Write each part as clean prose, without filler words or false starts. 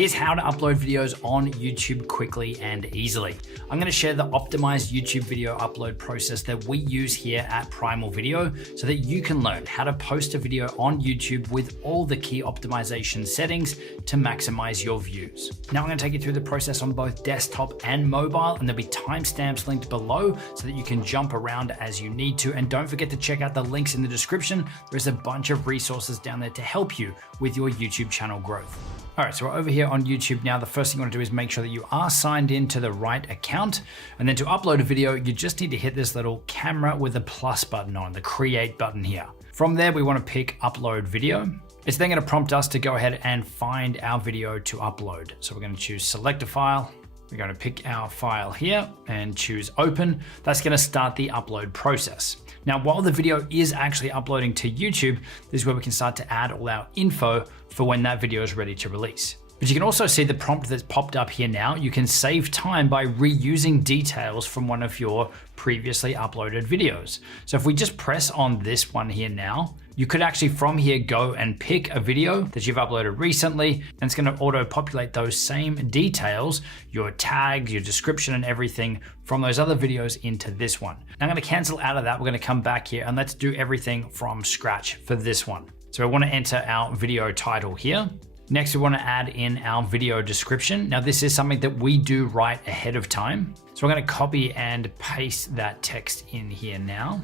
Here's how to upload videos on YouTube quickly and easily. I'm going to share the optimized YouTube video upload process that we use here at Primal Video so that you can learn how to post a video on YouTube with all the key optimization settings to maximize your views. Now I'm going to take you through the process on both desktop and mobile, and there'll be timestamps linked below so that you can jump around as you need to. And don't forget to check out the links in the description. There's a bunch of resources down there to help you with your YouTube channel growth. All right, so we're over here on YouTube now. The first thing you want to do is make sure that you are signed into the right account. And then to upload a video, you just need to hit this little camera with a plus button on, the create button here. From there, we want to pick upload video. It's then going to prompt us to go ahead and find our video to upload. So we're going to choose select a file. We're going to pick our file here and choose open. That's going to start the upload process. Now, while the video is actually uploading to YouTube, this is where we can start to add all our info for when that video is ready to release. But you can also see the prompt that's popped up here now. You can save time by reusing details from one of your previously uploaded videos. So if we just press on this one here now, you could actually from here go and pick a video that you've uploaded recently, and it's going to auto populate those same details, your tags, your description and everything from those other videos into this one. Now I'm going to cancel out of that. We're going to come back here and let's do everything from scratch for this one. So I want to enter our video title here. Next, we want to add in our video description. Now, this is something that we do right ahead of time. So we're going to copy and paste that text in here now.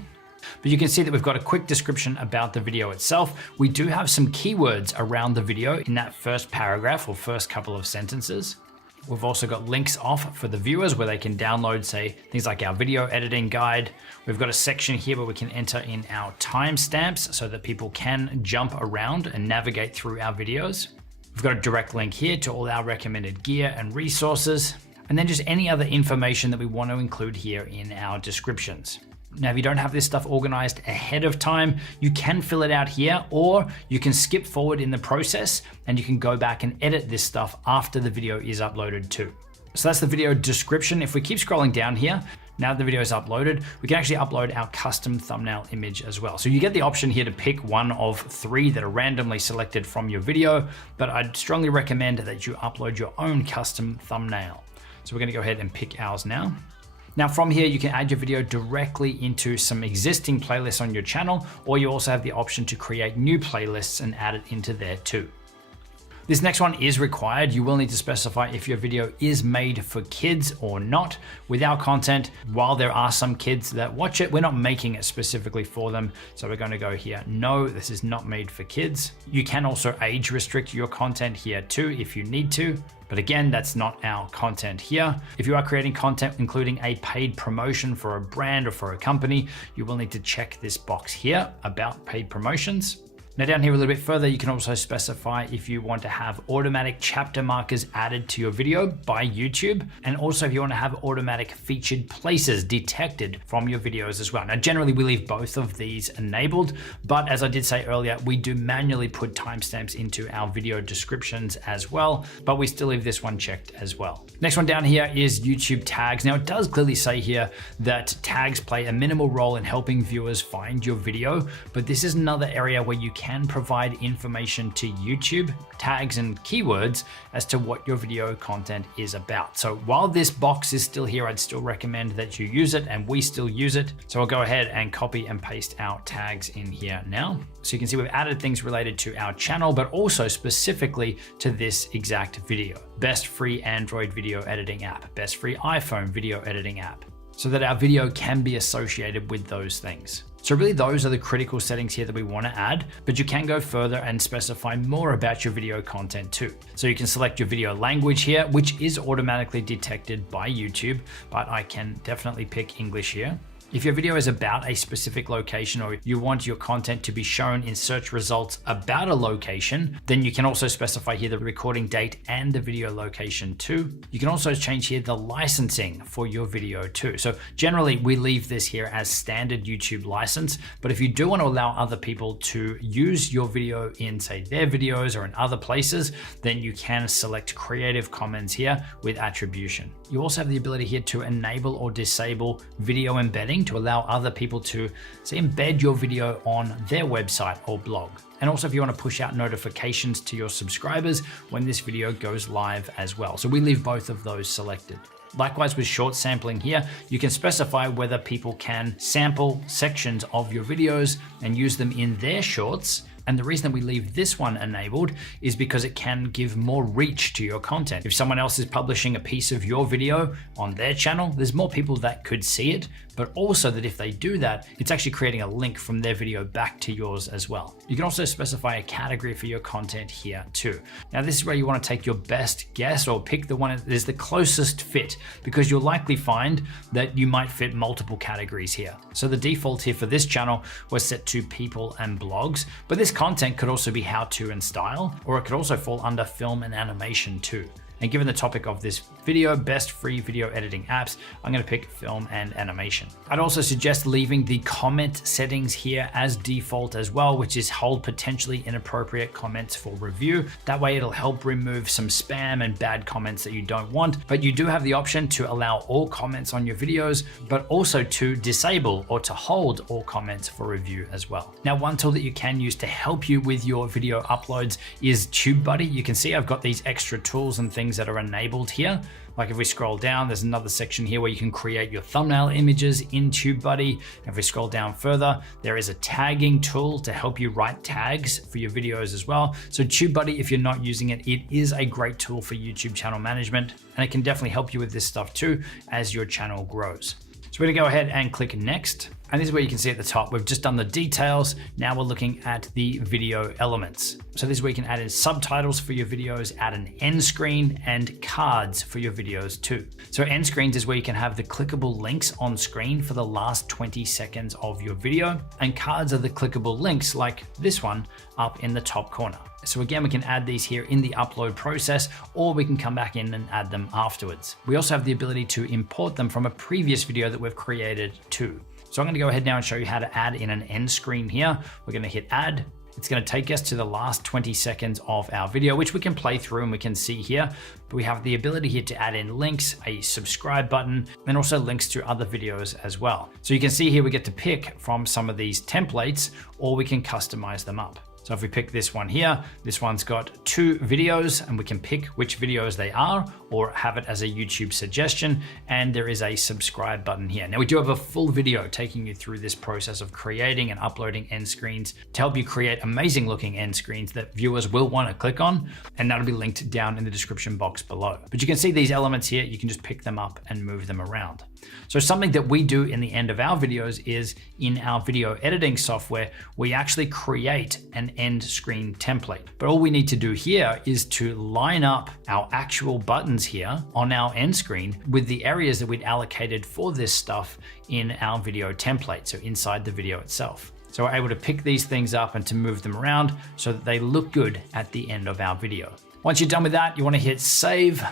But you can see that we've got a quick description about the video itself. We do have some keywords around the video in that first paragraph or first couple of sentences. We've also got links off for the viewers where they can download, say, things like our video editing guide. We've got a section here where we can enter in our timestamps so that people can jump around and navigate through our videos. We've got a direct link here to all our recommended gear and resources, and then just any other information that we want to include here in our descriptions. Now, if you don't have this stuff organized ahead of time, you can fill it out here, or you can skip forward in the process and you can go back and edit this stuff after the video is uploaded too. So that's the video description. If we keep scrolling down here, now that the video is uploaded, we can actually upload our custom thumbnail image as well. So you get the option here to pick one of 3 that are randomly selected from your video, but I'd strongly recommend that you upload your own custom thumbnail. So we're going to go ahead and pick ours now. Now from here, you can add your video directly into some existing playlists on your channel, or you also have the option to create new playlists and add it into there too. This next one is required. You will need to specify if your video is made for kids or not. With our content, while there are some kids that watch it, we're not making it specifically for them. So we're going to go here, no, this is not made for kids. You can also age restrict your content here too if you need to. But again, that's not our content here. If you are creating content including a paid promotion for a brand or for a company, you will need to check this box here about paid promotions. Now down here a little bit further, you can also specify if you want to have automatic chapter markers added to your video by YouTube, and also if you want to have automatic featured places detected from your videos as well. Now generally we leave both of these enabled, but as I did say earlier, we do manually put timestamps into our video descriptions as well, but we still leave this one checked as well. Next one down here is YouTube tags. Now it does clearly say here that tags play a minimal role in helping viewers find your video, but this is another area where you can provide information to YouTube, tags and keywords as to what your video content is about. So while this box is still here, I'd still recommend that you use it, and we still use it. So I'll go ahead and copy and paste our tags in here now. So you can see we've added things related to our channel, but also specifically to this exact video. Best free Android video editing app, best free iPhone video editing app, so that our video can be associated with those things. So really those are the critical settings here that we want to add, but you can go further and specify more about your video content too. So you can select your video language here, which is automatically detected by YouTube, but I can definitely pick English here. If your video is about a specific location, or you want your content to be shown in search results about a location, then you can also specify here the recording date and the video location too. You can also change here the licensing for your video too. So generally we leave this here as standard YouTube license, but if you do want to allow other people to use your video in, say, their videos or in other places, then you can select Creative Commons here with attribution. You also have the ability here to enable or disable video embedding to allow other people to, say, embed your video on their website or blog. And also if you want to push out notifications to your subscribers when this video goes live as well. So we leave both of those selected. Likewise with short sampling here, you can specify whether people can sample sections of your videos and use them in their shorts. And the reason that we leave this one enabled is because it can give more reach to your content. If someone else is publishing a piece of your video on their channel, there's more people that could see it, but also that if they do that, it's actually creating a link from their video back to yours as well. You can also specify a category for your content here too. Now this is where you want to take your best guess or pick the one that is the closest fit, because you'll likely find that you might fit multiple categories here. So the default here for this channel was set to people and blogs, but this content could also be how to and style, or it could also fall under film and animation too. And given the topic of this video, best free video editing apps, I'm going to pick film and animation. I'd also suggest leaving the comment settings here as default as well, which is hold potentially inappropriate comments for review. That way it'll help remove some spam and bad comments that you don't want. But you do have the option to allow all comments on your videos, but also to disable or to hold all comments for review as well. Now, one tool that you can use to help you with your video uploads is TubeBuddy. You can see I've got these extra tools and things that are enabled here. Like if we scroll down, there's another section here where you can create your thumbnail images in TubeBuddy. If we scroll down further, there is a tagging tool to help you write tags for your videos as well. So TubeBuddy, if you're not using it, it is a great tool for YouTube channel management, and it can definitely help you with this stuff too as your channel grows. So we're gonna go ahead and click next. And this is where you can see at the top, we've just done the details. Now we're looking at the video elements. So this is where you can add in subtitles for your videos, add an end screen and cards for your videos too. So end screens is where you can have the clickable links on screen for the last 20 seconds of your video. And cards are the clickable links like this one up in the top corner. So again, we can add these here in the upload process, or we can come back in and add them afterwards. We also have the ability to import them from a previous video that we've created too. So I'm going to go ahead now and show you how to add in an end screen here. We're going to hit add. It's going to take us to the last 20 seconds of our video, which we can play through and we can see here. But we have the ability here to add in links, a subscribe button, and also links to other videos as well. So you can see here we get to pick from some of these templates, or we can customize them up. So if we pick this one here, this one's got 2 videos and we can pick which videos they are or have it as a YouTube suggestion. And there is a subscribe button here. Now we do have a full video taking you through this process of creating and uploading end screens to help you create amazing looking end screens that viewers will want to click on. And that'll be linked down in the description box below. But you can see these elements here, you can just pick them up and move them around. So something that we do in the end of our videos is in our video editing software, we actually create an end screen template. But all we need to do here is to line up our actual buttons here on our end screen with the areas that we'd allocated for this stuff in our video template, so inside the video itself. So we're able to pick these things up and to move them around so that they look good at the end of our video. Once you're done with that, you want to hit save.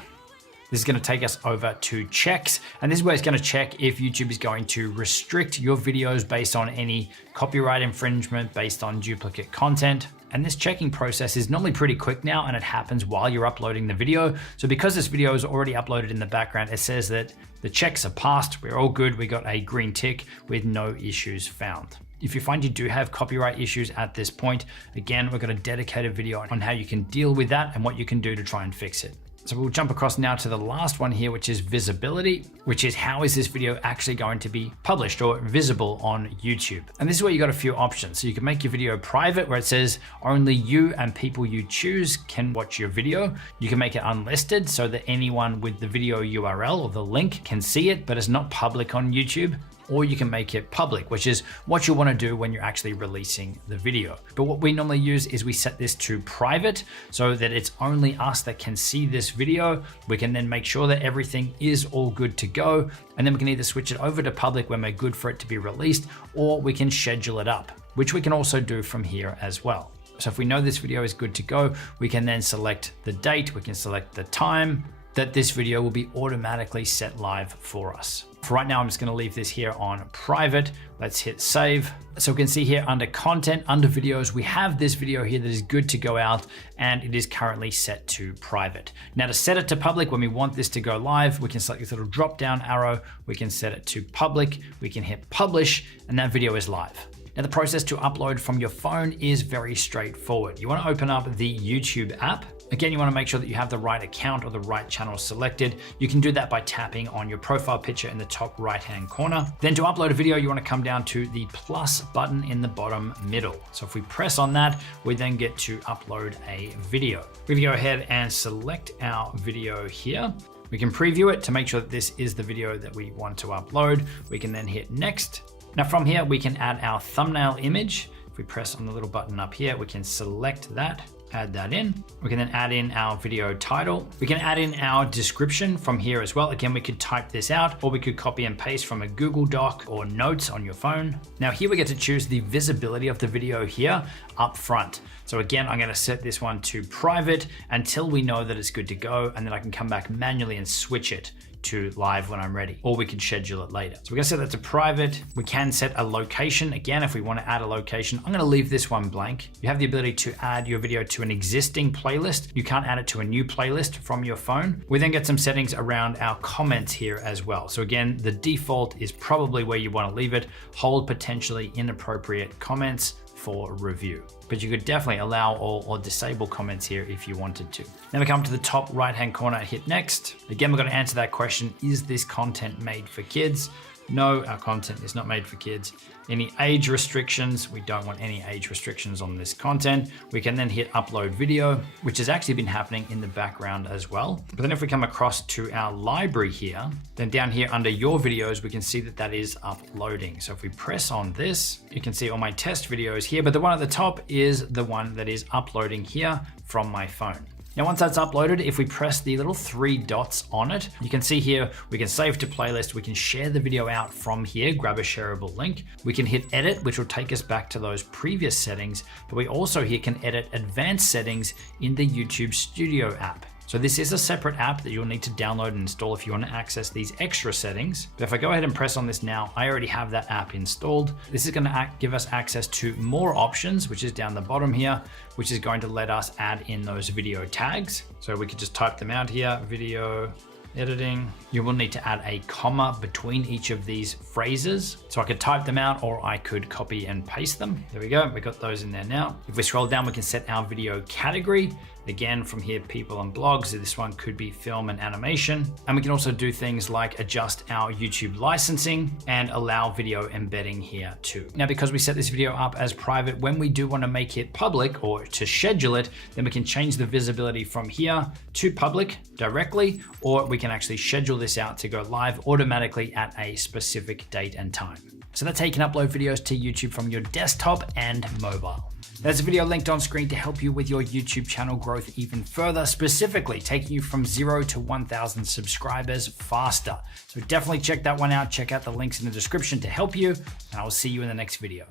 This is going to take us over to checks, and this is where it's going to check if YouTube is going to restrict your videos based on any copyright infringement, based on duplicate content. And this checking process is normally pretty quick now, and it happens while you're uploading the video. So because this video is already uploaded in the background, it says that the checks are passed, we're all good, we got a green tick with no issues found. If you find you do have copyright issues at this point, again, we've got a dedicated video on how you can deal with that and what you can do to try and fix it. So we'll jump across now to the last one here, which is visibility, which is how is this video actually going to be published or visible on YouTube? And this is where you got a few options. So you can make your video private where it says only you and people you choose can watch your video. You can make it unlisted so that anyone with the video URL or the link can see it, but it's not public on YouTube. Or you can make it public, which is what you want to do when you're actually releasing the video. But what we normally use is we set this to private so that it's only us that can see this video. We can then make sure that everything is all good to go. And then we can either switch it over to public when we're good for it to be released, or we can schedule it up, which we can also do from here as well. So if we know this video is good to go, we can then select the date, we can select the time that this video will be automatically set live for us. For right now, I'm just going to leave this here on private. Let's hit save. So we can see here under content, under videos, we have this video here that is good to go out, and it is currently set to private. Now to set it to public, when we want this to go live, we can select this little drop down arrow. We can set it to public. We can hit publish, and that video is live. Now the process to upload from your phone is very straightforward. You want to open up the YouTube app. Again, you want to make sure that you have the right account or the right channel selected. You can do that by tapping on your profile picture in the top right-hand corner. Then to upload a video, you want to come down to the plus button in the bottom middle. So if we press on that, we then get to upload a video. We can go ahead and select our video here. We can preview it to make sure that this is the video that we want to upload. We can then hit next. Now from here, we can add our thumbnail image. If we press on the little button up here, we can select that, add that in. We can then add in our video title. We can add in our description from here as well. Again, we could type this out, or we could copy and paste from a Google Doc or notes on your phone. Now here we get to choose the visibility of the video here up front. So again, I'm gonna set this one to private until we know that it's good to go, and then I can come back manually and switch it to live when I'm ready, or we could schedule it later. So we're gonna set that to private. We can set a location. Again, if we wanna add a location, I'm gonna leave this one blank. You have the ability to add your video to an existing playlist. You can't add it to a new playlist from your phone. We then get some settings around our comments here as well. So again, the default is probably where you wanna leave it. Hold potentially inappropriate comments for review. But you could definitely allow all or disable comments here if you wanted to. Then we come to the top right-hand corner, hit next. Again, we're gonna answer that question, is this content made for kids? No, our content is not made for kids. Any age restrictions? We don't want any age restrictions on this content. We can then hit upload video, which has actually been happening in the background as well. But then if we come across to our library here, then down here under your videos, we can see that that is uploading. So if we press on this, you can see all my test videos here, but the one at the top is the one that is uploading here from my phone. Now, once that's uploaded, if we press the little 3 dots on it, you can see here, we can save to playlist. We can share the video out from here, grab a shareable link. We can hit edit, which will take us back to those previous settings, but we also here can edit advanced settings in the YouTube Studio app. So this is a separate app that you'll need to download and install if you want to access these extra settings. But if I go ahead and press on this now, I already have that app installed. This is going to give us access to more options, which is down the bottom here, which is going to let us add in those video tags. So we could just type them out here, video editing. You will need to add a comma between each of these phrases. So I could type them out, or I could copy and paste them. There we go, we got those in there now. If we scroll down, we can set our video category. Again, from here, people and blogs. This one could be film and animation. And we can also do things like adjust our YouTube licensing and allow video embedding here too. Now, because we set this video up as private, when we do want to make it public or to schedule it, then we can change the visibility from here to public directly, or we can actually schedule this out to go live automatically at a specific date and time. So that's how you can upload videos to YouTube from your desktop and mobile. There's a video linked on screen to help you with your YouTube channel growth even further, specifically taking you from 0 to 1,000 subscribers faster. So definitely check that one out. Check out the links in the description to help you, and I will see you in the next video.